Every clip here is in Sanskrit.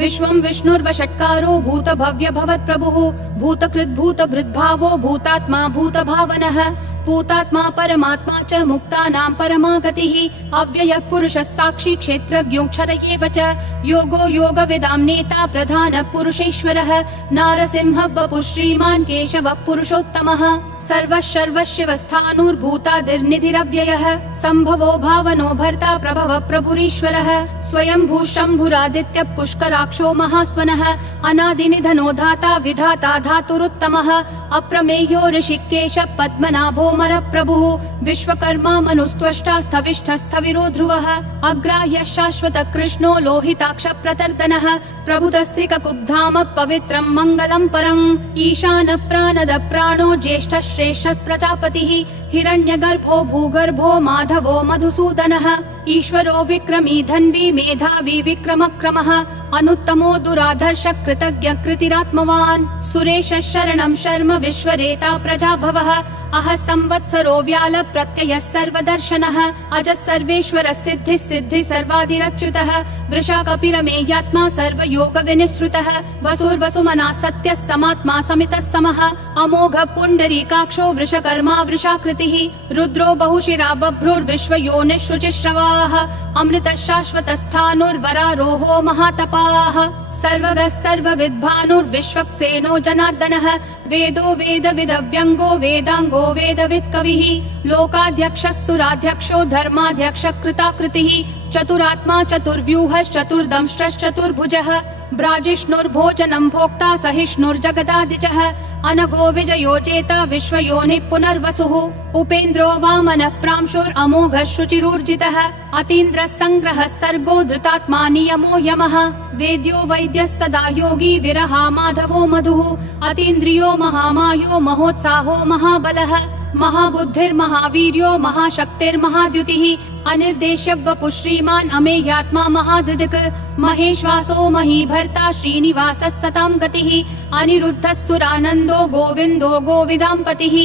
विश्वं विष्णुर्वषट्कारो भूतभव्य भवत्प्रभुः भूतकृद्भूतभृद्भावो भूतात्मा भूतभावनः भूतात्मा परमात्मा च मुक्तानां परमा गतिः अव्ययः पुरुषः साक्षी क्षेत्रज्ञोऽक्षर एव च योगो योगविदां नेता प्रधानः पुरुषेश्वरः नारसिंहः वपुः श्रीमान् केशवः पुरुषोत्तमः सर्वः सर्वशिवस्थाणुर्भूतादिर्निधिरव्ययः सम्भवो भावनो भर्ता प्रभवः प्रभुरीश्वरः स्वयंभू शम्भुरादित्यः पुष्कराक्षो महास्वनः अनादिनिधनो धाता विधाता धातुरुत्तमः अप्रमेयो ऋषिकेशः पद्मनाभो मरप्रभुः विश्वकर्मा मनुस्त्वष्टा स्थविष्ठस्थविरो ध्रुवः अग्राह्यः शाश्वतः कृष्णो लोहिताक्ष प्रतर्दनः प्रभुतस्त्रिककुब्धाम पवित्रं मङ्गलं परम् ईशानः प्राणदः प्राणो ज्येष्ठः श्रेष्ठः प्रजापतिः हिरण्यगर्भो भूगर्भो माधवो मधुसूदनः ईश्वरो विक्रमी धन्वी मेधावी विक्रमक्रमः अनुत्तमो दुराधर्ष कृतज्ञ कृतिरात्मवान् सुरेशः शरणं शर्म विश्वरेता प्रजाभवः अह संवत्सरो व्याल प्रत्ययः सर्वदर्शनः अजः सर्वेश्वरः सिद्धिः सिद्धिः सर्वादिरच्युतः वृषा कपिरमेयात्मा सर्वयोग विनिसृतः वसुर्वसुमना सत्यः समात्मा समितः समः अमोघः पुण्डरीकाक्षो वृषकर्मा वृषाकृतिः रुद्रो बहुशिरा बभ्रुर्विश्वयोनिः शुचिश्रवाः अमृतः शाश्वतस्थाणुर्वरारोहो महातपाः सर्वगः सर्वविद्भानुर्विश्वक्सेनो जनार्दनः वेदो वेदविदव्यङ्गो वेदाङ्गो वेदवित् कविः लोकाध्यक्षः सुराध्यक्षो धर्माध्यक्षः कृताकृतिः चतुरात्मा चतुर्व्यूहश्चतुर्दंष्ट्रश्चतुर्भुजः ब्राजिष्णुर्भोजनं भोक्ता सहिष्णुर्जगदादिजः अनघो विजयो जेता विश्वयोनिः पुनर्वसुः उपेन्द्रो वामनः प्रांशुरमोघः शुचिरूर्जितः अतीन्द्रः सङ्ग्रहः सर्गो धृतात्मा नियमो यमः वेद्यो वैद्यः सदा योगी विरहा माधवो मधुः अतीन्द्रियो महामायो महोत्साहो महाबलः महाबुद्धिर्महावीर्यो महाशक्तिर्महाद्युतिः अनिर्देश्य वपुः श्रीमान् अमेयात्मा महादृक् महेश्वासो महीभर्ता श्रीनिवासः सतां गतिः अनिरुद्धः सुरानन्दो गोविन्दो गोविदाम्पतिः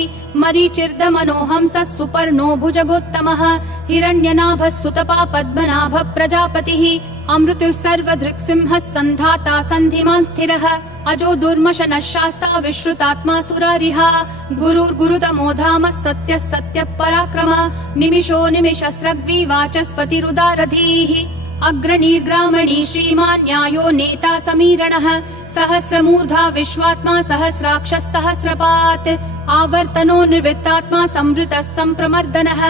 मरीचिर्दमनोहंसः सुपर्णो भुजगोत्तमः हिरण्यनाभः सुतपा पद्मनाभः प्रजापतिः अमृतुः सर्वदृक्सिंहः सन्धाता सन्धिमान् स्थिरः अजो दुर्मशनः शास्ता विश्रुतात्मा सुरारिः गुरुर्गुरुतमो धामः सत्यः सत्यः पराक्रमः निमिषो निमिषस्रग्वी वाचस्पतिरुदारधीः अग्रणीर्ग्रामणी श्रीमान् न्यायो नेता समीरणः सहस्रमूर्धा विश्वात्मा सहस्राक्षः सहस्रपात् आवर्तनो निर्वृत्तात्मा संवृतः सम्प्रमर्दनः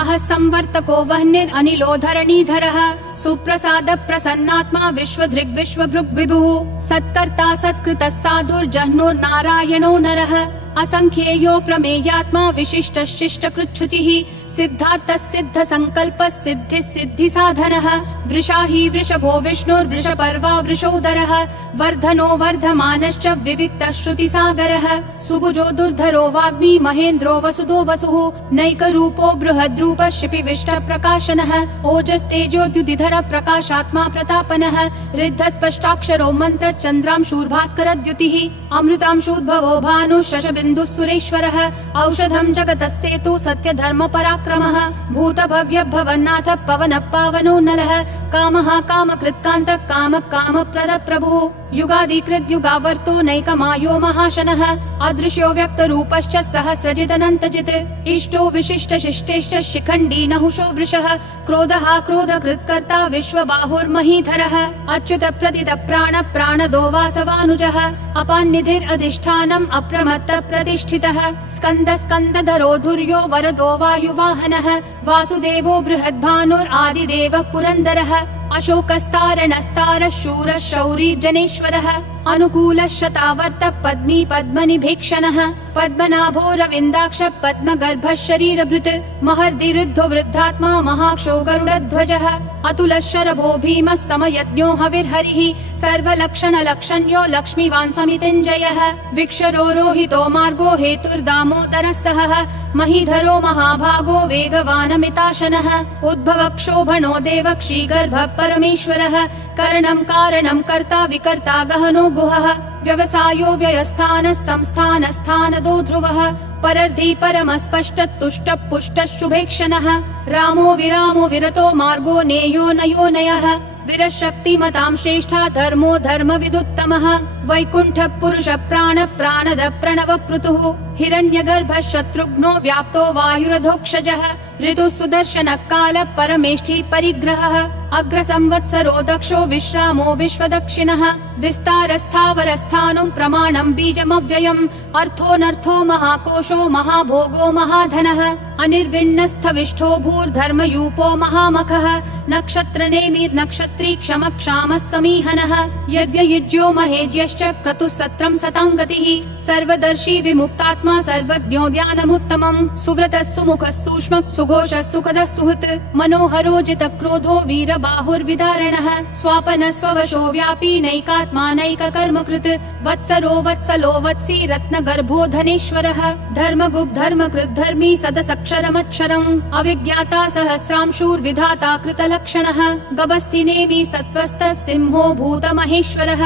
अह संवर्तको वह्निरनिलो धरणीधरः सुप्रसाद प्रसन्नात्मा विश्वधृग् विश्वभृग् विभुः सत्कर्ता सत्कृतः साधुर्जह्नुर्नारायणो नरः असंख्येयो प्रमेयात्मा विशिष्टः शिष्टकृच्छुचिः सिद्धार्थः सिद्ध संकल्पः सिद्धिः सिद्धि साधनः वृषाही वृषभो विष्णुर्वृषपर्वा वृषोदरः वर्धनो वर्धमानश्च विविक्तः श्रुतिसागरः सुभुजो दुर्धरो वाग्मी महेन्द्रो वसुदो वसुः नैकरूपो बृहद्रूपः शिपिविष्ट प्रकाशनः ओजस्तेजोद्युतिधर प्रकाशात्मा प्रतापनः ऋद्धस्पष्टाक्षरो मन्त्र चन्द्रांशूर्भास्करद्युतिः अमृतांशूद्भवो भानुः शशबिन्दुः सुरेश्वरः औषधं जगतस्तेतु सत्यधर्म पराक्रमः भूतभव्य भवन्नाथ पवनः पावनो नलः कामः कामकृत्कान्तः कामः कामप्रदः प्रभुः युगादिकृत् युगावर्तो नैकमायो महाशनः अदृश्यो व्यक्तरूपश्च सहस्रजिदनन्तजित् इष्टो विशिष्ट शिष्टेश्च शिखण्डी नहुषो वृषः क्रोधः क्रोधकृत्कर्ता विश्वबाहुर्महीधरः अच्युत प्रदित प्राण प्राणदो वासवानुजः अपान्निधिरधिष्ठानम् अप्रमत्त प्रतिष्ठितः स्कन्द स्कन्दधरो धुर्यो वरदो वायुवाहनः वासुदेवो बृहद्भानुरादिदेवः पुरन्दरः अशोकस्तारणस्तारः शूरः शौरी जनेश्वरः अनुकूलः शतावर्त पद्मी पद्मनिभीक्षणः पद्मनाभो रविन्दाक्ष पद्मगर्भः शरीरभृत् महर्दिरुद्धो वृद्धात्मा महाक्षो गरुडध्वजः अतुलः शरभो भीमः समयज्ञो हविर्हरिः सर्वलक्षणलक्षण्यो लक्ष्मीवान् समितिञ्जयः विक्षरो रोहितो मार्गो हेतुर्दामोदरः सहः महीधरो महाभागो वेगवानमिताशनः उद्भवक्षोभणो देवक्षीगर्भः परमेश्वरः करणं कारणं कर्ता विकर्ता गहनो गुहः व्यवसायो व्ययस्थानः संस्थानस्थानदो ध्रुवः परर्धि परमस्पष्टतुष्टः पुष्टः शुभेक्षणः रामो विरामो विरतो मार्गो नेयो नयो नयः विरशक्तिमतां श्रेष्ठा धर्मो धर्मविदुत्तमः वैकुण्ठः पुरुषः प्राणद प्रणव पृथुः हिरण्यगर्भः शत्रुघ्नो व्याप्तो वायुरधोक्षजः ऋतुः सुदर्शनः कालः परमेष्ठी परिग्रहः अग्रसंवत्सरो दक्षो विश्रामो विश्वदक्षिणः विस्तारस्थावरस्थानं प्रमाणं बीजमव्ययम् अर्थोऽनर्थो महाकोशो महाभोगो महाधनः अनिर्विण्णस्थविष्ठो भूर्धर्मयूपो महामखः नक्षत्रनेमिर्नक्षत्री क्षमक्षामः समीहनः यद्ययुज्यो महेज्यश्च क्रतुः सत्रं सताङ्गतिः सर्वदर्शी विमुक्तात्मा सर्वज्ञो ध्यानमुत्तमम् सुव्रतः सुमुखः सूक्ष्मः सुघोषः सुखदः सुहृत् मनोहरो जितक्रोधो वीरबाहुर्विदारणः स्वापनः स्ववशो व्यापी नैकात्मा नैककर्मकृत् वत्सरो वत्सलो वत्सी रत्नगर्भो धनेश्वरः धर्मगुप् धर्मकृत् धर्मी सदसक्षरमक्षरम् अविज्ञाता सहस्रांशूर्विधाता कृतलक्षणः गभस्तिनेमि सत्त्वस्थः सिंहो भूतमहेश्वरः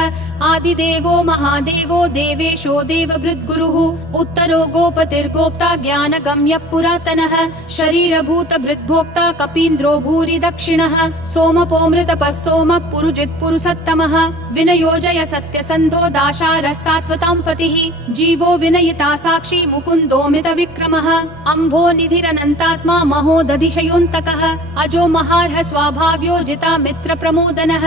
आदिदेवो महादेवो देवेशो देवभृद्गुरुः उत्तरो गोपतिर्गोप्ता ज्ञानगम्यः पुरातनः शरीरभूतभृद्भोक्ता कपीन्द्रो भूरि दक्षिणः सोमपोऽमृतपः सोमः पुरुजित् पुरुषोत्तमः विनयोजय सत्यसन्धो दाशारः सात्वतां पतिः जीवो विनयिता साक्षी मुकुन्दोमित विक्रमः अम्भो निधिरनन्तात्मा महोदधिशयोऽन्तकः अजो महार्ह स्वाभाव्यो जिता मित्र प्रमोदनः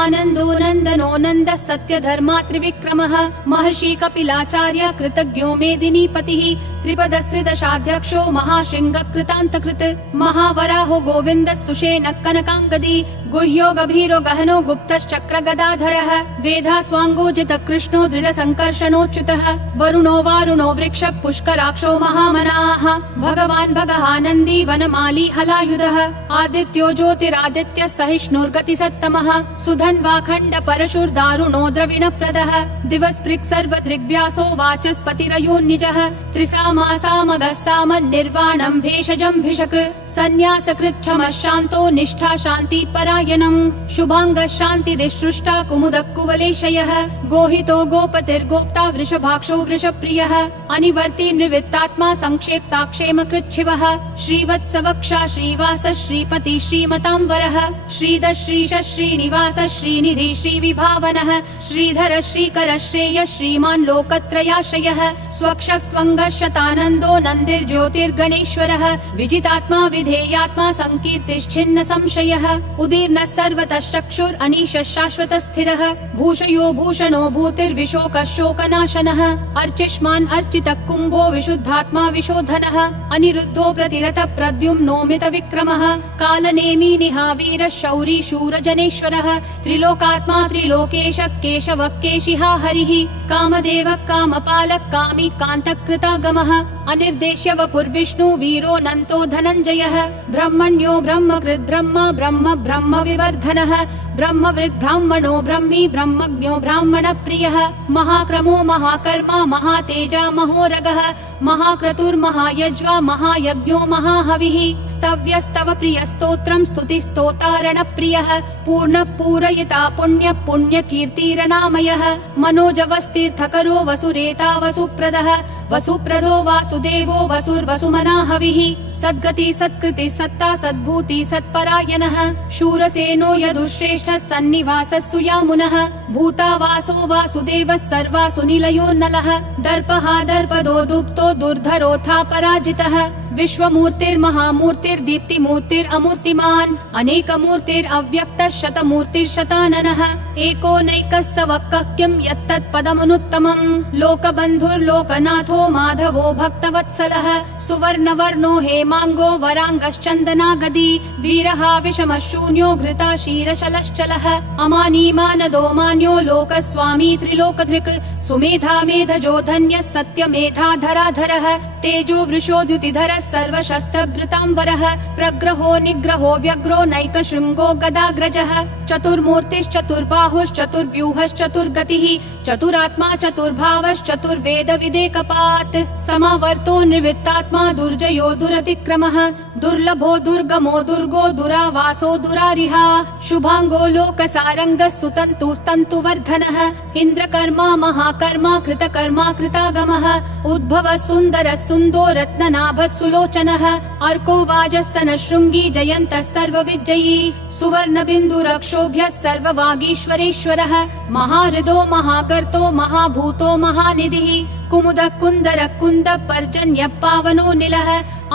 आनन्दो नन्दनो नन्दः सत्यधर्मा त्रिविक्रमः महर्षि कपिलाचार्य कृतज्ञो मेदिनीपतिः त्रिपदस्त्रिदशाध्यक्षो महाशृङ्ग कृतान्तकृत् महावराहो गोविन्दः सुषेणः कनकाङ्गदी गुह्यो गभीरो गहनो गुप्तश्चक्र गदाधरः वेधा स्वाङ्गोजित कृष्णो दृढसङ्कर्षणोच्युतः वरुणो वारुणो वृक्ष पुष्कराक्षो महामनाः भगवान् भगहानन्दी वनमाली हलायुधः आदित्यो ज्योतिरादित्यः सहिष्णुर्गतिसत्तमः सुधन्वाखण्ड परशुर्दारुणो द्रविणप्रदः दिवस्पृक् सर्वदृग्व्यासो वाचस्पतिरयोन्निजः त्रिसामासामगः सामन्निर्वाणं भेषजं भिषक् सन्न्यासकृच्छमः शान्तो निष्ठा शान्ति परायणम् शुभाङ्गः शान्तिदिसृष्टा कुमुदः कुवलेशयः गोहितो गोपतिर्गोप्ता वृषभाक्षो वृषप्रियः अनिवर्ति निवृत्तात्मा संक्षेप्ताक्षेम कृच्छिवः श्रीवत्सवक्षा श्रीवास श्रीपति श्रीमतां वरः श्रीधर श्रीश श्रीनिवास श्रीनिधि श्रीविभावनः श्रीधर श्रीकर श्रेय श्रीमान् लोकत्रयाश्रयः स्वक्ष स्वङ्गः शतानन्दो नन्दिर्ज्योतिर्गणेश्वरः विजितात्मा विधेयात्मा संकीर्तिश्छिन्न संशयः उदीर्णः सर्वतः चक्षुर् अनीशः शाश्वतः स्थिरः भूषयो भूषणो भूतिर्विशोकः शोकनाशनः अर्चिष्मान् अर्चितः कुम्भो विशुद्धात्मा विशोधनः अनिरुद्धो प्रतिरतः प्रद्युम्नोमित विक्रमः कालनेमी निहावीरः शौरी शूरजनेश्वरः त्रिलोकात्मा त्रिलोकेशः केशवः केशिहा हरिः कामदेवः कामपालः कामी कान्तकृतागमः अनिर्देश्य वपुर्विष्णु वीरो नन्तो धनञ्जयः ब्रह्मण्यो ब्रह्मकृद् ब्रह्म ब्रह्म ब्रह्म विवर्धनः ब्रह्मवृद् ब्राह्मणो ब्रह्मी ब्रह्मज्ञो ब्राह्मण प्रियः महाक्रमो महाकर्मा महातेजा महोरगः महाक्रतुर्महायज्वा महायज्ञो महाहविः स्तव्यस्तव प्रियस्तोत्रं स्तुतिस्तोतारण प्रियः पूर्ण पूरयिता पुण्य पुण्यकीर्तिरनामयः मनोजवस्तीर्थकरो वसुरेता वसुप्रदः वसुप्रदो वासुदेवो वसुर्वसुमना हविः सद्गति सत्कृति सत्ता सद्भूति सत्परायणः शूरसेनो यदुश्रेष्ठः सन्निवासः सुयामुनः भूतावासो वासुदेवः सर्वासु निलयो नलः दर्पः दर्पदो दुप्तो दुर्धरोऽथा पराजितः विश्वमूर्तिर्महामूर्तिर्दीप्तिमूर्तिरमूर्तिमान् अनेकमूर्तिरव्यक्तः शतमूर्तिर्शताननः एकोनैकः स वक्कः किं यत्तत्पदमनुत्तमम् लोकबन्धुर्लोकनाथो माधवो भक्तवत्सलः सुवर्णवर्णो हेमाङ्गो वराङ्गश्चन्दनागदी वीरः विषमः शून्यो घृता क्षीरशलश्चलः अमानीमानदो मान्यो लोकस्वामी त्रिलोकधृक् सुमेधा मेधजो धन्यः सत्यमेधाधराधरः तेजो वृषोद्युतिधरः सर्वशस्त्रभृताम्बरः प्रग्रहो निग्रहो व्यग्रो नैकशृङ्गो गदाग्रजः चतुर्मूर्तिश्चतुर्बाहुश्चतुर्व्यूहश्चतुर्गतिः चतुरात्मा चतुर्भावश्चतुर्वेद विदेकपात् समावर्तो निर्वृत्तात्मा दुर्जयो दुरति विक्रमः दुर्लभो दुर्गमो दुर्गो दुरावासो दुरारिहा शुभांगो लोकसारंगः सुतन्तुस्तन्तुवर्धनः इन्द्रकर्मा महाकर्मा कृतकर्मा कृतागमः उद्भवः सुन्दरः सुन्दो रत्ननाभः सुलोचनः अर्को वाजस्सनः शृङ्गी जयन्तः सर्वविजयी सुवर्णबिन्दुरक्षोभ्यः सर्ववागीश्वरेश्वरः महाहृदो महाकर्तो महाभूतो महानिधिः कुमुदः कुन्दरः कुन्दः पर्जन्यः पावनो निलः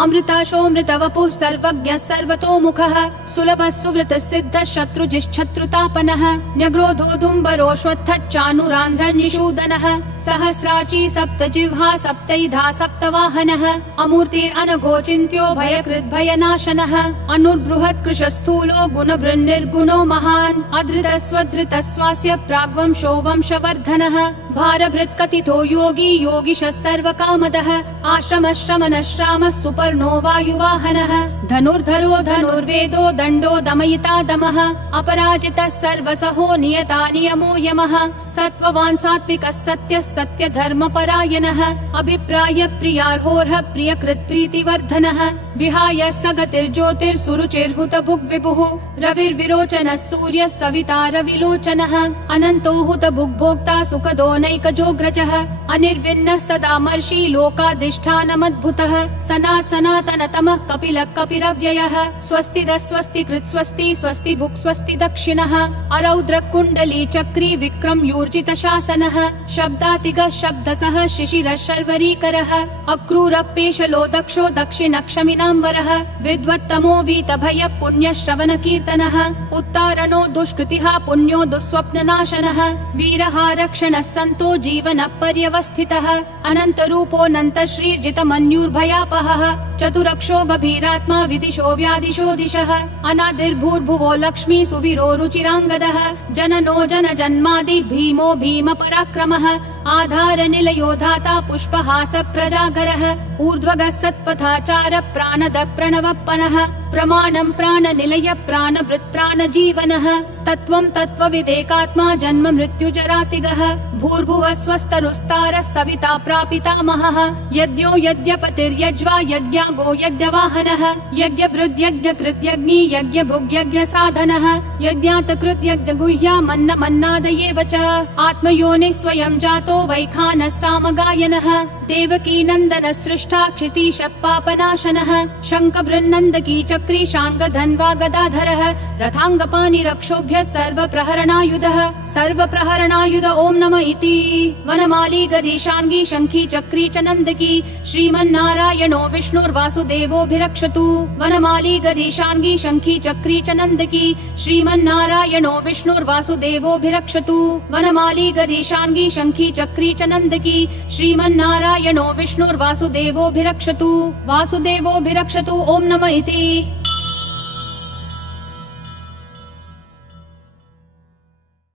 अमृताशोऽमृतवपुः सर्वज्ञः सर्वतोमुखः सुलभः सुवृतः सिद्धः शत्रुजिश्शत्रुतापनः न्यग्रोधोदुम्बरोऽश्वत्थः चाणूरान्ध्रः निषूदनः सहस्राची सप्तजिह्वा सप्तैधा सप्तवाहनः अमूर्तिरनघोचिन्त्यो भयकृद्भयनाशनः अनुर्बृहत्कृशस्थूलो गुणभृन्निर्गुणो महान् अधृतः स्वधृतः स्वास्य प्राग्वंशो वंशवर्धनः भारभृत्कथितो योगी योगिशः सर्वकामदः आश्रमः श्रमणः श्रामः सुपर्णो वायुवाहनः धनुर्धरो धनुर्वेदो दण्डो दमयिता दमः अपराजितः सर्वसहो नियता नियमो यमः सत्त्ववान् सात्विकः सत्यः सत्यधर्मपरायणः अभिप्राय प्रियार्होर्ह प्रियकृत् प्रीतिवर्धनः विहाय सगतिर्ज्योतिर्सुरुचिर्हुतभुग् विभुः रविर्विरोचनः सूर्यः सविता रविलोचनः अनन्तो हुतभुग्भोक्ता सुखदो नैकजोग्रजः अनिर्विण्णः सदामर्षि लोकाधिष्ठानमद्भुतः सनातनतमः कपिलः कपिरव्ययः स्वस्तिदः स्वस्तिकृत् स्वस्ति स्वस्ति भुक् स्वस्ति दक्षिणः अरौद्र कुण्डली चक्री विक्रम यूर्जित शासनः शब्दातिगः शब्दसः शिशिरः शर्वरीकरः अक्रूरपेशलो दक्षो दक्षिणक्षमिनाम्बरः विद्वत्तमो वीतभय पुण्यश्रवण कीर्तनः उत्तारणो दुष्कृतिः पुण्यो दुःस्वप्ननाशनः वीरः रक्षणः सन्तो जीवन पर्यवस्थितः अनन्तरूपोऽनन्त श्रीर्जितमन्युर्भयापहः चतुरक्षो गभीरात्मा विदिशो व्यादिशो दिशः अनादिर्भूर्भुवो लक्ष्मी सुवीरो रुचिराङ्गदः जननो जनजन्मादि भीमो भीम पराक्रमः आधार निलयो धाता पुष्पहास प्रजागरः ऊर्ध्वगः सत्पथाचार प्राणद प्रणवप्पनः प्रमाणं प्राणनिलय प्राणभृत् प्राणजीवनः तत्त्वं तत्त्वविदेकात्मा जन्म मृत्युजरातिगः भूर्भुवः स्वस्तरुस्तारः सविता प्रापितामहः यज्ञो यज्ञपतिर्यज्वा यज्ञागो यज्ञवाहनः यज्ञभृद्यज्ञकृत्यग्नि यज्ञभुग्यज्ञसाधनः यज्ञातकृत्यज्ञगुह्यामन्नमन्नादयेव च आत्मयोनिः स्वयं जातो वैखानः सामगायनः देवकी नन्दनः सृष्टा क्षितीशः पापनाशनः शङ्खबृन्नन्दकी चक्री शाङ्गधन्वा गदाधरः रथाङ्गपाणिरक्षोभ्यः सर्वप्रहरणायुध ॐ नमः इति वनमाली गदीशाङ्गी शङ्खी चक्री च नन्दकी श्रीमन्नारायणो विष्णुर्वासुदेवोऽभिरक्षतु वनमाली गदीशाङ्गी शङ्खी चक्री च नन्दकी श्रीमन्नारायणो विष्णुर्वासुदेवोऽभिरक्षतु वनमाली गदीशाङ्गी शङ्खी चक्री च नन्दकी श्रीमन्नारायणो विष्णुर्वासुदेवोऽभिरक्षतु वासुदेवोऽभिरक्षतु ॐ नमः इति